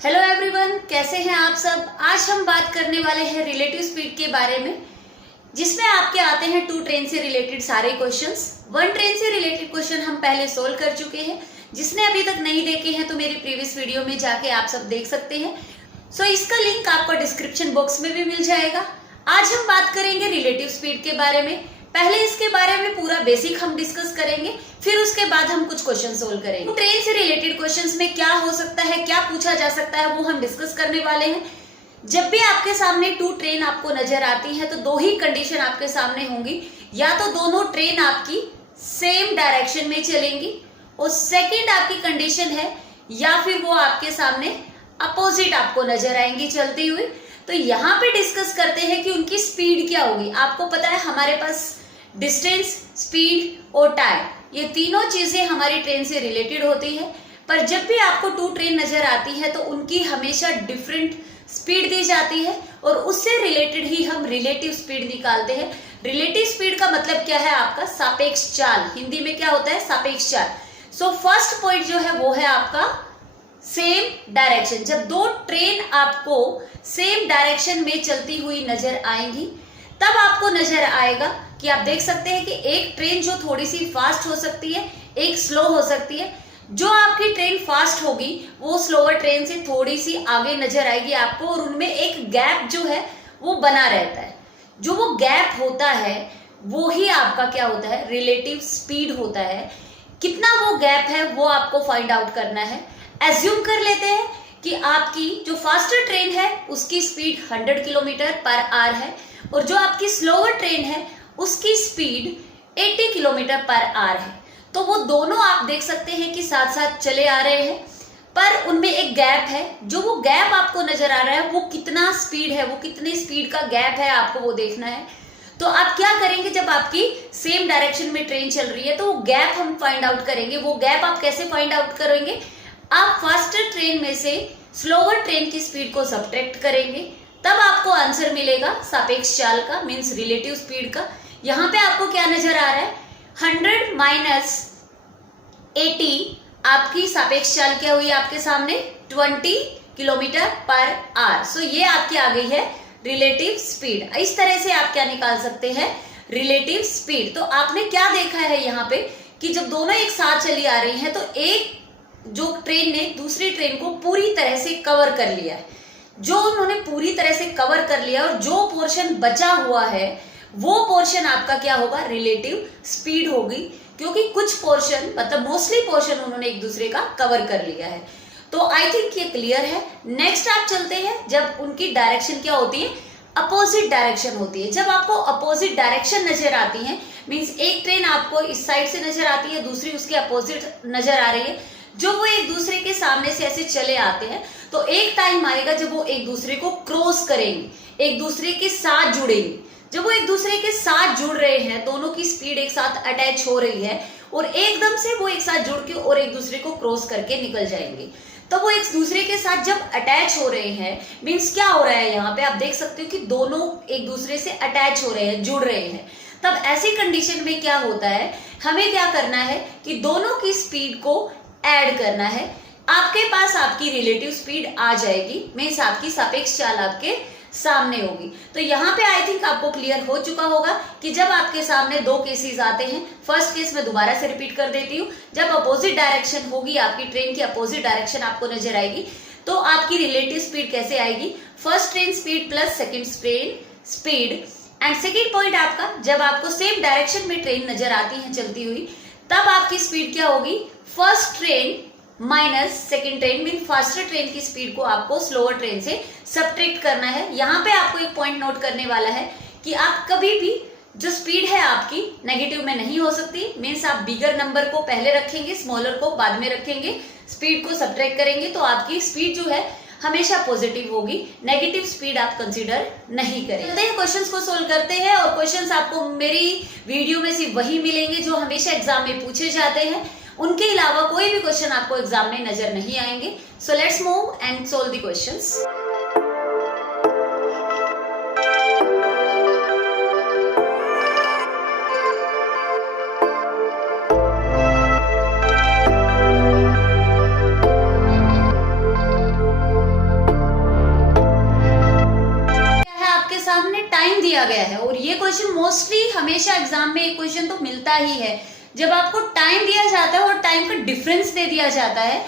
Hello everyone, कैसे हैं आप सब। आज हम बात करने वाले हैं रिलेटिव स्पीड के बारे में, जिसमें आपके आते हैं 2 ट्रेन से रिलेटेड सारे क्वेश्चंस। 1 ट्रेन से रिलेटेड क्वेश्चन हम पहले सोल्व कर चुके हैं। जिसने अभी तक नहीं देखे हैं तो मेरी प्रीवियस वीडियो में जाके आप सब देख सकते हैं। सो इसका लिंक आपको डिस्क्रिप्शन बॉक्स में भी मिल जाएगा। आज हम बात करेंगे रिलेटिव स्पीड के बारे में। पहले इसके बारे में पूरा बेसिक हम डिस्कस करेंगे, फिर उसके बाद हम कुछ क्वेश्चन सोल्व करेंगे। ट्रेन से रिलेटेड क्वेश्चंस में क्या हो सकता है, क्या पूछा जा सकता है, वो हम डिस्कस करने वाले हैं। जब भी आपके सामने 2 ट्रेन आपको नजर आती है तो 2 ही कंडीशन आपके सामने होंगी। या तो दोनों ट्रेन आपकी सेम डायरेक्शन में चलेंगी, और सेकेंड आपकी कंडीशन है या फिर वो आपके सामने अपोजिट आपको नजर आएंगी चलती हुई। तो यहाँ पे डिस्कस करते हैं कि उनकी स्पीड क्या होगी। आपको पता है हमारे पास डिस्टेंस, स्पीड और टाइम, ये तीनों चीजें हमारी ट्रेन से रिलेटेड होती है। पर जब भी आपको 2 ट्रेन नजर आती है तो उनकी हमेशा डिफरेंट स्पीड दी जाती है, और उससे रिलेटेड ही हम रिलेटिव स्पीड निकालते हैं। रिलेटिव स्पीड का मतलब क्या है आपका? सापेक्ष चाल। हिंदी में क्या होता है? सापेक्ष चाल। सो फर्स्ट पॉइंट जो है वो है आपका सेम डायरेक्शन। जब 2 ट्रेन आपको सेम डायरेक्शन में चलती हुई नजर आएंगी तब आपको नजर आएगा कि आप देख सकते हैं कि एक ट्रेन जो थोड़ी सी फास्ट हो सकती है, एक स्लो हो सकती है। जो आपकी ट्रेन फास्ट होगी वो स्लोअर ट्रेन से थोड़ी सी आगे नजर आएगी आपको, और उनमें एक गैप जो है वो बना रहता है। जो वो गैप होता है वो ही आपका क्या होता है? रिलेटिव स्पीड होता है। कितना वो गैप है वो आपको फाइंड आउट करना है। एज्यूम कर लेते हैं कि आपकी जो फास्टर ट्रेन है उसकी स्पीड 100 किलोमीटर पर आवर है, और जो आपकी स्लोअर ट्रेन है उसकी स्पीड 80 किलोमीटर पर आवर है। तो वो दोनों आप देख सकते हैं कि साथ साथ चले आ रहे हैं, पर उनमें एक गैप है। जो वो गैप आपको नजर आ रहा है वो कितना स्पीड है, वो कितनी स्पीड का गैप है, आपको वो देखना है। तो आप क्या करेंगे, जब आपकी सेम डायरेक्शन में ट्रेन चल रही है तो वो गैप हम फाइंड आउट करेंगे। वो गैप आप कैसे फाइंड आउट करेंगे? आप फास्टर ट्रेन में से स्लोअर ट्रेन की स्पीड को सब्ट्रैक्ट करेंगे, तब आपको आंसर मिलेगा सापेक्ष चाल का, मींस रिलेटिव स्पीड का। यहाँ पे आपको क्या नजर आ रहा है? 100 माइनस 80 आपकी सापेक्ष चाल क्या हुई आपके सामने? 20 किलोमीटर पर आवर। सो ये आपकी आ गई है रिलेटिव स्पीड। इस तरह से आप क्या निकाल सकते हैं? Relative speed. तो आपने क्या देखा है यहाँ पे कि जब दोनों एक साथ चली आ रही हैं तो एक जो ट्रेन ने दूसरी ट्रेन को पूरी तरह से कवर कर लिया है। जो उन्होंने पूरी तरह से कवर कर लिया और जो पोर्शन बचा हुआ है वो पोर्शन आपका क्या होगा? रिलेटिव स्पीड होगी, क्योंकि कुछ पोर्शन मतलब मोस्टली पोर्शन उन्होंने एक दूसरे का कवर कर लिया है। तो आई थिंक ये क्लियर है। नेक्स्ट आप चलते हैं, जब उनकी डायरेक्शन क्या होती है? अपोजिट डायरेक्शन होती है। जब आपको अपोजिट डायरेक्शन नजर आती है, मीन्स एक ट्रेन आपको इस साइड से नजर आती है, दूसरी उसके अपोजिट नजर आ रही है, जो वो एक दूसरे के सामने से ऐसे चले आते हैं, तो एक टाइम आएगा जब वो एक दूसरे को क्रॉस करेंगे, एक दूसरे के साथ जुड़ेंगे। जब वो एक दूसरे के साथ जुड़ रहे हैं, दोनों की स्पीड एक साथ अटैच हो रही है, और एकदम से वो एक साथ जुड़ के और एक दूसरे को क्रॉस करके निकल जाएंगे। तो वो एक दूसरे के साथ जब अटैच हो रहे हैं, मीन्स क्या हो रहा है यहाँ पे आप देख सकते हो कि दोनों एक दूसरे से अटैच हो रहे हैं, जुड़ रहे हैं। तब ऐसी कंडीशन में क्या होता है? हमें क्या करना है कि दोनों की स्पीड को ऐड करना है। आपके पास आपकी रिलेटिव स्पीड आ जाएगी, मीन्स आपकी सापेक्ष चाल आपके सामने होगी। तो यहाँ पे आई थिंक आपको क्लियर हो चुका होगा कि जब आपके सामने 2 केसेस आते हैं। फर्स्ट केस में दोबारा से रिपीट कर देती हूँ। जब अपोजिट डायरेक्शन होगी, आपकी ट्रेन की अपोजिट डायरेक्शन आपको नजर आएगी, तो आपकी रिलेटिव स्पीड कैसे आएगी? First train speed plus second train speed. And second point आपका, जब आपको सेम डायरेक्शन में ट्रेन नजर आती है चलती हुई, तब आपकी स्पीड क्या होगी? First train minus second train, mean faster train की स्पीड को आपको स्लोअर ट्रेन से सब्ट्रैक्ट करना है। यहाँ पे आपको एक पॉइंट नोट करने वाला है कि आप कभी भी जो स्पीड है आपकी नेगेटिव में नहीं हो सकती। मीन्स आप बिगर नंबर को पहले रखेंगे, स्मॉलर को बाद में रखेंगे, स्पीड को सब्ट्रैक्ट करेंगे, तो आपकी स्पीड जो है हमेशा पॉजिटिव होगी। नेगेटिव स्पीड आप कंसीडर नहीं करेंगे। क्वेश्चंस को सोल्व करते हैं, और क्वेश्चंस आपको मेरी वीडियो में सिर्फ वही मिलेंगे जो हमेशा एग्जाम में पूछे जाते हैं। उनके अलावा कोई भी क्वेश्चन आपको एग्जाम में नजर नहीं आएंगे। So let's move and solve the questions. दिया गया है, और ये क्वेश्चन मोस्टली हमेशा एग्जाम में एक क्वेश्चन तो मिलता ही है, जब आपको टाइम दिया जाता है और टाइम का डिफरेंस दे दिया जाता है।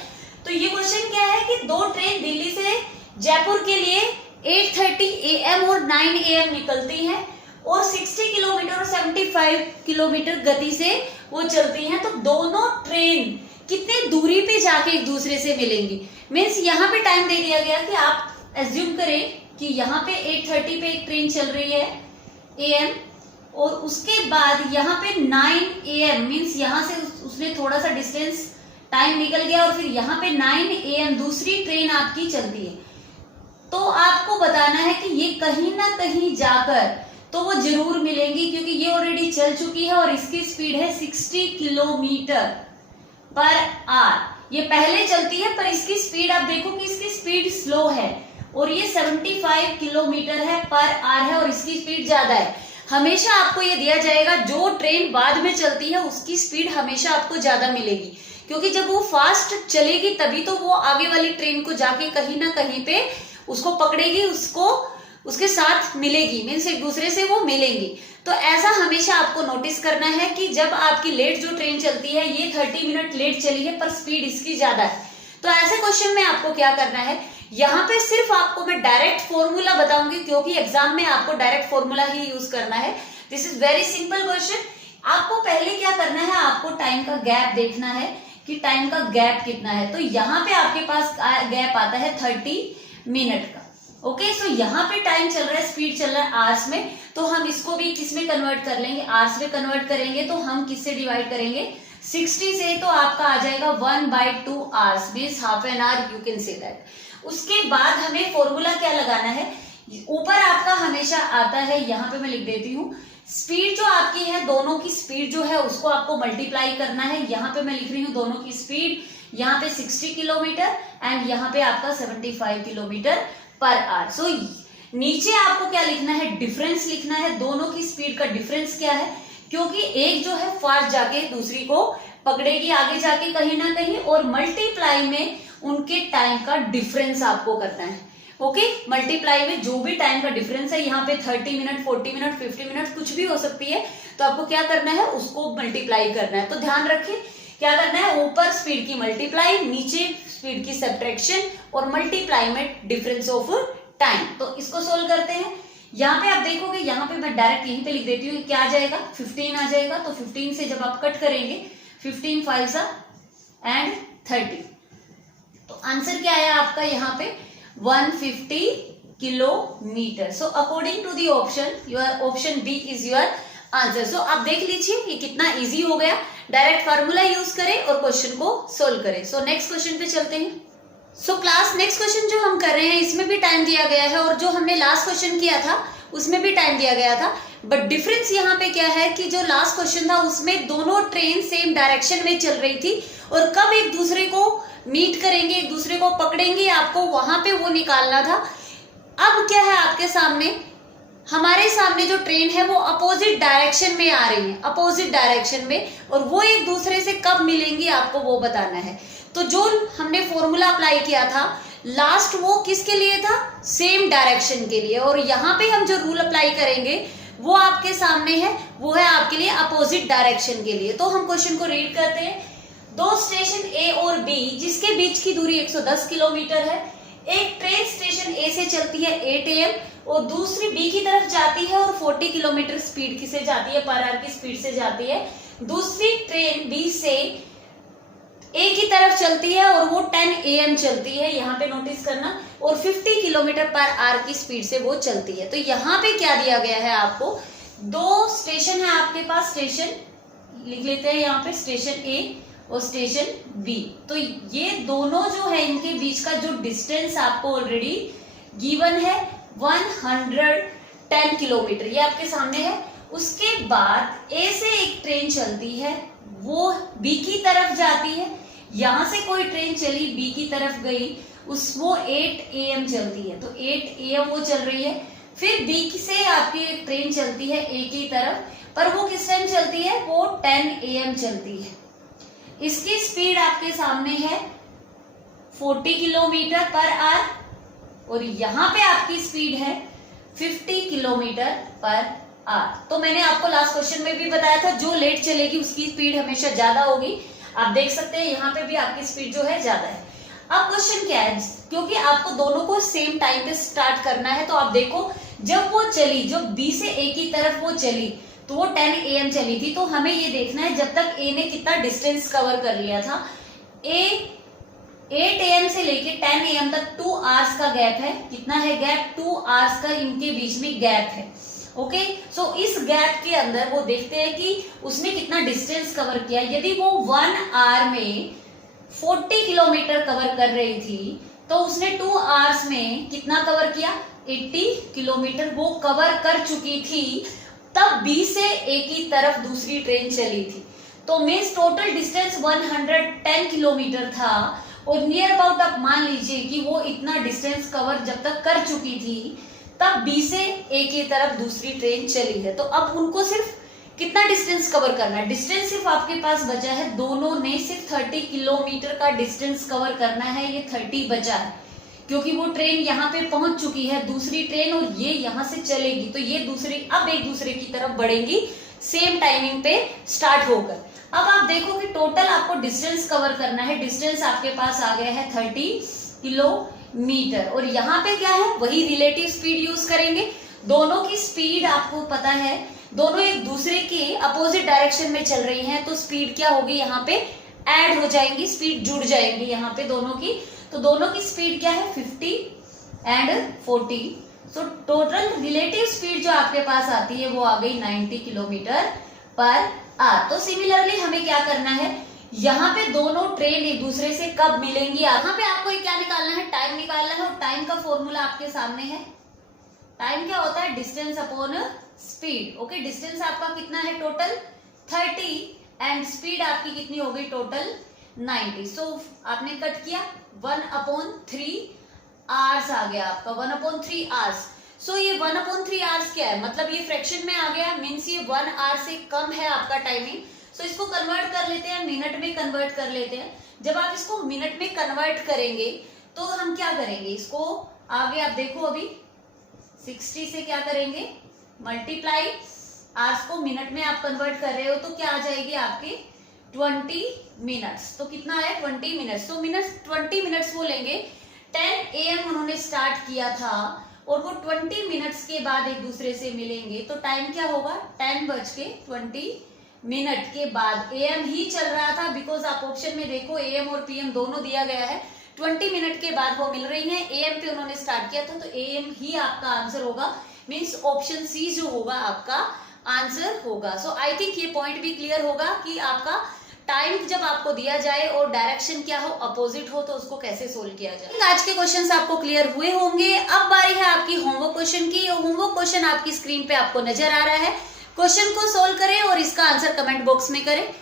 तो ये क्वेश्चन क्या है कि दो ट्रेन दिल्ली से जयपुर के लिए 8:30 AM और 9 AM निकलती हैं और 60 किलोमीटर और 75 किलोमीटर गति से वो चलती हैं। तो दोनों ट्रेन कितने दूरी पे जाके एक दूसरे से मिलेंगी। मीन्स यहाँ पे टाइम दे दिया गया कि आप एज्यूम करें कि यहाँ पे 8:30 पे एक ट्रेन चल रही है AM, और उसके बाद यहाँ पे 9 AM मीन्स यहाँ से उसने थोड़ा सा डिस्टेंस टाइम निकल गया, और फिर यहाँ पे 9 AM दूसरी ट्रेन आपकी चलती है। तो आपको बताना है कि ये कहीं ना कहीं जाकर तो वो जरूर मिलेंगी, क्योंकि ये ऑलरेडी चल चुकी है और इसकी स्पीड है 60 किलोमीटर पर आवर। ये पहले चलती है, पर इसकी स्पीड आप देखो कि इसकी स्पीड स्लो है, और ये 75 किलोमीटर है पर आवर है, और इसकी स्पीड ज्यादा है। हमेशा आपको ये दिया जाएगा जो ट्रेन बाद में चलती है उसकी स्पीड हमेशा आपको ज्यादा मिलेगी, क्योंकि जब वो फास्ट चलेगी तभी तो वो आगे वाली ट्रेन को जाके कहीं ना कहीं पे उसको पकड़ेगी, उसको उसके साथ मिलेगी, मीन्स एक दूसरे से वो मिलेंगी। तो ऐसा हमेशा आपको नोटिस करना है कि जब आपकी लेट जो ट्रेन चलती है, ये 30 मिनट लेट चली है पर स्पीड इसकी ज्यादा है, तो ऐसे क्वेश्चन में आपको क्या करना है, यहाँ पे सिर्फ आपको मैं डायरेक्ट फॉर्मूला बताऊंगी, क्योंकि एग्जाम में आपको डायरेक्ट फॉर्मूला ही यूज करना है। This is very simple question. आपको पहले क्या करना है, आपको टाइम का गैप देखना है कि टाइम का गैप कितना है। तो यहाँ पे आपके पास गैप आता है 30 मिनट का। ओके, सो यहाँ पे टाइम चल रहा है, स्पीड चल रहा है आवर्स में, तो हम इसको भी किस में कन्वर्ट कर लेंगे, आवर्स में कन्वर्ट करेंगे। तो हम किससे डिवाइड करेंगे, 60 से, तो आपका आ जाएगा 1/2 hours, means half an hour, you can say that. उसके बाद हमें फॉर्मूला क्या लगाना है, ऊपर आपका हमेशा आता है, यहाँ पे मैं लिख देती हूँ, स्पीड जो आपकी है, दोनों की स्पीड जो है उसको आपको मल्टीप्लाई करना है। यहाँ पे मैं लिख रही हूँ दोनों की स्पीड, यहाँ पे 60 किलोमीटर एंड यहाँ पे आपका 75 किलोमीटर पर आवर। सो नीचे आपको क्या लिखना है, डिफरेंस लिखना है, दोनों की स्पीड का डिफरेंस क्या है, क्योंकि एक जो है फास्ट जाके दूसरी को पकड़ेगी आगे जाके कहीं ना कहीं, और मल्टीप्लाई में उनके टाइम का डिफरेंस आपको करना है। ओके, मल्टीप्लाई में जो भी टाइम का डिफरेंस है, यहाँ पे 30 मिनट, 40 मिनट, 50 मिनट कुछ भी हो सकती है, तो आपको क्या करना है, उसको मल्टीप्लाई करना है। तो ध्यान रखें क्या करना है, ऊपर स्पीड की मल्टीप्लाई, नीचे स्पीड की सब्ट्रैक्शन, और मल्टीप्लाई में डिफरेंस ऑफ टाइम। तो इसको सोल्व करते हैं। यहाँ पे आप देखोगे, यहाँ पे मैं डायरेक्ट यहीं पे लिख देती हूँ, क्या आ जाएगा, 15 आ जाएगा। तो 15 से जब आप कट करेंगे, 15 5 एंड 30, तो आंसर क्या आया आपका यहाँ पे 150 kilometre. So according to the option, your option B is your answer. So आप देख लीजिए ये कितना इजी हो गया, डायरेक्ट फार्मूला यूज करें और क्वेश्चन को सोल्व करें। सो नेक्स्ट क्वेश्चन पे चलते हैं। सो क्लास नेक्स्ट क्वेश्चन जो हम कर रहे हैं, इसमें भी टाइम दिया गया है, और जो हमने लास्ट क्वेश्चन किया था उसमें भी टाइम दिया गया था, बट डिफरेंस यहाँ पे क्या है कि जो लास्ट क्वेश्चन था उसमें दोनों ट्रेन सेम डायरेक्शन में चल रही थी, और कब एक दूसरे को मीट करेंगे, एक दूसरे को पकड़ेंगे, आपको वहां पे वो निकालना था। अब क्या है आपके सामने, हमारे सामने जो ट्रेन है वो अपोजिट डायरेक्शन में आ रही है, अपोजिट डायरेक्शन में, और वो एक दूसरे से कब मिलेंगी आपको वो बताना है। तो जो हमने फॉर्मूला अप्लाई किया था लास्ट, वो किसके लिए था, सेम डायरेक्शन के लिए, और यहाँ पे हम जो रूल अप्लाई करेंगे वो आपके सामने है, वो है आपके लिए अपोजिट डायरेक्शन के लिए। तो हम क्वेश्चन को रीड करते हैं। दो स्टेशन ए और बी जिसके बीच की दूरी 110 किलोमीटर है, एक ट्रेन स्टेशन ए से चलती है 8 AM और दूसरी बी की तरफ जाती है और 40 किलोमीटर स्पीड की से जाती है, पर आवर की स्पीड से जाती है। दूसरी ट्रेन बी से ए की तरफ चलती है और वो 10 AM चलती है, यहाँ पे नोटिस करना, और 50 किलोमीटर पर आवर की स्पीड से वो चलती है। तो यहाँ पे क्या दिया गया है आपको, दो स्टेशन है आपके पास, स्टेशन लिख लेते हैं यहाँ पे, स्टेशन ए और स्टेशन बी। तो ये दोनों जो है इनके बीच का जो डिस्टेंस आपको ऑलरेडी गिवन है 110 किलोमीटर, ये आपके सामने है। उसके बाद ए से एक ट्रेन चलती है, वो बी की तरफ जाती है, यहां से कोई ट्रेन चली बी की तरफ गई, वो 8 AM चलती है, तो 8 AM वो चल रही है। फिर बी से आपकी एक ट्रेन चलती है ए की तरफ, पर वो किस टाइम चलती है, वो 10 AM चलती है। इसकी स्पीड आपके सामने है 40 किलोमीटर पर आवर, और यहाँ पे आपकी स्पीड है 50 किलोमीटर पर आवर। तो मैंने आपको लास्ट क्वेश्चन में भी बताया था, जो लेट चलेगी उसकी स्पीड हमेशा ज्यादा होगी। आप देख सकते हैं यहाँ पे भी आपकी स्पीड जो है ज्यादा है। अब क्वेश्चन क्या है, क्योंकि आपको दोनों को सेम टाइम पे स्टार्ट करना है, तो आप देखो जब वो चली, जो बी से ए की तरफ वो चली, तो वो 10 AM चली थी। तो हमें ये देखना है जब तक ए ने कितना डिस्टेंस कवर कर लिया था। ए 8 AM से लेके 10 AM तक 2 आवर्स का गैप है। कितना है गैप? 2 आवर्स का इनके बीच में गैप है। ओके, सो इस गैप के अंदर वो देखते हैं कि उसने कितना डिस्टेंस कवर किया। यदि वो 1 आवर में 40 किलोमीटर कवर कर रही थी, तो उसने 2 आवर्स में कितना कवर किया? 80 किलोमीटर वो कवर कर चुकी थी। तब बी से ए की तरफ दूसरी ट्रेन चली थी, तो मीन्स टोटल डिस्टेंस 110 किलोमीटर था। और नियर अबाउट आप मान लीजिए कि वो इतना डिस्टेंस कवर जब तक कर चुकी थी, तब बी से ए की तरफ दूसरी ट्रेन चली है। तो अब उनको सिर्फ कितना डिस्टेंस कवर करना है? डिस्टेंस सिर्फ आपके पास बचा है, दोनों ने सिर्फ 30 किलोमीटर का डिस्टेंस कवर करना है। ये 30 बचा है, क्योंकि वो ट्रेन यहाँ पे पहुंच चुकी है दूसरी ट्रेन, और ये यहाँ से चलेगी, तो ये दूसरी अब एक दूसरे की तरफ बढ़ेंगी सेम टाइमिंग पे स्टार्ट होकर। अब आप देखो कि टोटल आपको डिस्टेंस कवर करना है। डिस्टेंस आपके पास आ गया है 30 किलोमीटर, और यहाँ पे क्या है, वही रिलेटिव स्पीड यूज करेंगे। दोनों की स्पीड आपको पता है, दोनों एक दूसरे के अपोजिट डायरेक्शन में चल रही हैं, तो स्पीड क्या होगी, यहाँ पे ऐड हो जाएंगी, स्पीड जुड़ जाएंगी यहाँ पे दोनों की। तो दोनों की स्पीड क्या है? 50 and 40। So total relative speed जो आपके पास आती है वो आ गई 90 किलोमीटर पर आवर। तो सिमिलरली हमें क्या करना है, यहाँ पे दोनों ट्रेन एक दूसरे से कब मिलेंगी, यहाँ पे आपको क्या निकालना है? टाइम निकालना है। और टाइम का फॉर्मूला आपके सामने है। टाइम क्या होता है? Distance upon speed. Okay, distance आपका कितना है टोटल? 30 एंड स्पीड आपकी कितनी हो गई टोटल? 90। सो आपने कट किया, 1/3 आवर्स आ गया आपका, 1/3 आवर्स। सो ये 1/3 आवर्स क्या है? मतलब ये फ्रैक्शन में आ गया, मीन्स ये 1 आवर से कम है आपका टाइमिंग। सो इसको कन्वर्ट कर लेते हैं, मिनट में कन्वर्ट कर लेते हैं। जब आप इसको मिनट में कन्वर्ट करेंगे तो हम क्या करेंगे, इसको आगे आप देखो, अभी 60 से क्या करेंगे, मल्टीप्लाई। आवर्स को मिनट में आप कन्वर्ट कर रहे हो, तो क्या आ जाएगी आपकी 20 मिनट्स। तो कितना है? 20 मिनट्स। तो मिनट्स 20 मिनट्स वो लेंगे। 10 AM उन्होंने स्टार्ट किया था, और वो 20 मिनट्स के बाद एक दूसरे से मिलेंगे, तो टाइम क्या होगा? 10:20 मिनट के बाद। AM ही चल रहा था, बिकॉज आप ऑप्शन में देखो AM और PM दोनों दिया गया है। 20 मिनट के बाद वो मिल रही हैं। AM पे उन्होंने स्टार्ट किया था, तो AM ही आपका आंसर होगा। मीन्स ऑप्शन सी जो होगा आपका आंसर होगा। सो आई थिंक ये पॉइंट भी क्लियर होगा कि आपका टाइम जब आपको दिया जाए और डायरेक्शन क्या हो, अपोजिट हो, तो उसको कैसे सोल्व किया जाए। आज के क्वेश्चंस आपको क्लियर हुए होंगे। अब बारी है आपकी होमवर्क क्वेश्चन की। होमवर्क क्वेश्चन आपकी स्क्रीन पे आपको नजर आ रहा है। क्वेश्चन को सोल्व करें और इसका आंसर कमेंट बॉक्स में करें।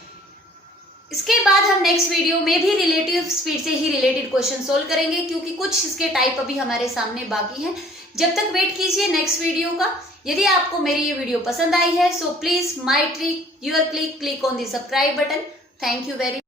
इसके बाद हम नेक्स्ट वीडियो में भी रिलेटिव स्पीड से ही रिलेटेड क्वेश्चन सोल्व करेंगे, क्योंकि कुछ इसके टाइप अभी हमारे सामने बाकी हैं। जब तक वेट कीजिए नेक्स्ट वीडियो का। यदि आपको मेरी ये वीडियो पसंद आई है, so please my trick your click on the subscribe button. Thank you very much.